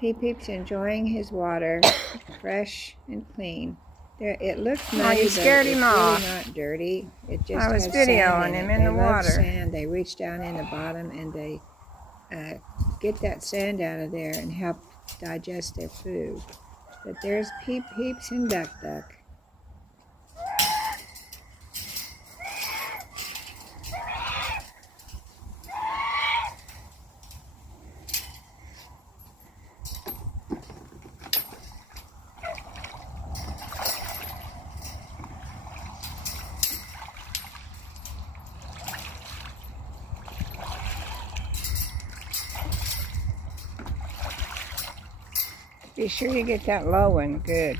Peep's enjoying his water, fresh and clean. It looks Oh, muddy, you but scared it's him really off. not dirty. It just I was has videoing sand in him it. in the They love water. sand. They reach down in the bottom and they get that sand out of there and help digest their food. But there's Peeps and Duck. Be sure you get that low one good.